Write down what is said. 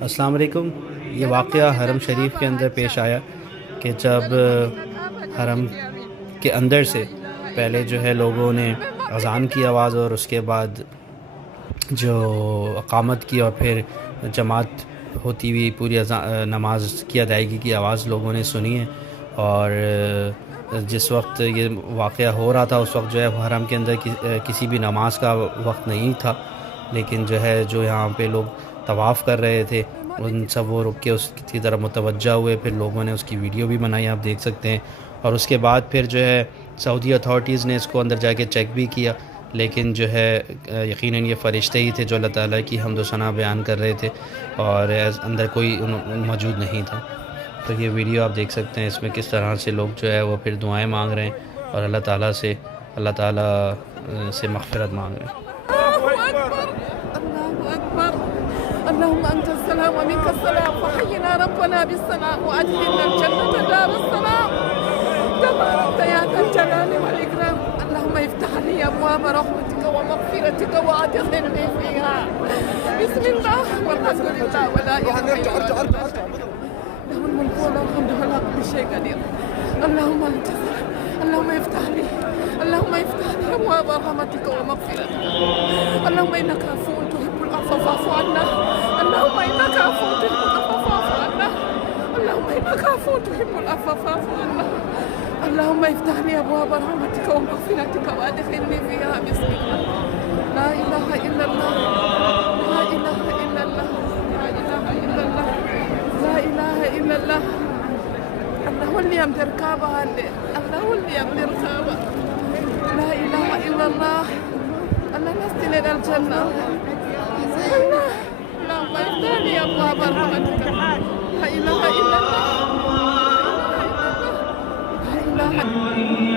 السلام علیکم۔ یہ واقعہ حرم شریف کے اندر پیش آیا کہ جب حرم کے اندر سے پہلے جو ہے لوگوں نے اذان کی آواز اور اس کے بعد جو اقامت کی اور پھر جماعت ہوتی ہوئی پوری نماز کی ادائیگی کی آواز لوگوں نے سنی ہے، اور جس وقت یہ واقعہ ہو رہا تھا اس وقت جو ہے حرم کے اندر کسی بھی نماز کا وقت نہیں تھا، لیکن جو ہے جو یہاں پہ لوگ طواف کر رہے تھے ان سب وہ رک کے اس کی طرف متوجہ ہوئے، پھر لوگوں نے اس کی ویڈیو بھی بنائی، آپ دیکھ سکتے ہیں۔ اور اس کے بعد پھر جو ہے سعودی اتھارٹیز نے اس کو اندر جا کے چیک بھی کیا، لیکن جو ہے یقیناً یہ فرشتے ہی تھے جو اللہ تعالیٰ کی حمد و ثنا بیان کر رہے تھے، اور اندر کوئی موجود نہیں تھا۔ تو یہ ویڈیو آپ دیکھ سکتے ہیں، اس میں کس طرح سے لوگ جو ہے وہ پھر دعائیں مانگ رہے ہیں اور اللہ تعالیٰ سے مغفرت مانگ رہے ہیں۔ اللهم أنت السلام ومنك السلام، فحينا ربنا بالسلام وأدخلنا الجنة دار السلام، تبارك يا ذا الجلال والإكرام. اللهم افتح لي أبواب رحمتك ومغفرتك وأدخلني فيها. بسم الله والحمد لله ولا إله إلا الله، له الملك وله الحمد ولا كل شيء قدير. اللهم أنت اللهم افتح لي، اللهم افتح لي أبواب رحمتك ومغفرتك. اللهم إنك عفو تحب العفو فاعف عنا. اللهم إنك عفو تحب العفو فاعف عنا. اللهم إنك عفو تحب العفو فاعف عنا. اللهم افتح لي أبواب رحمتك ومغفرتك وأدخلني فيها. بسم الله، لا إله إلا الله، لا إله إلا الله، لا إله إلا الله، لا إله إلا الله. الله هو اللي يمدر كعبة، الله هو اللي يمدر كعبة. لا إله إلا الله. الله نستل إلى الجنة. الله اللهم افتح لي أبواب رحمتك. لا إله إلا الله، لا إله إلا الله.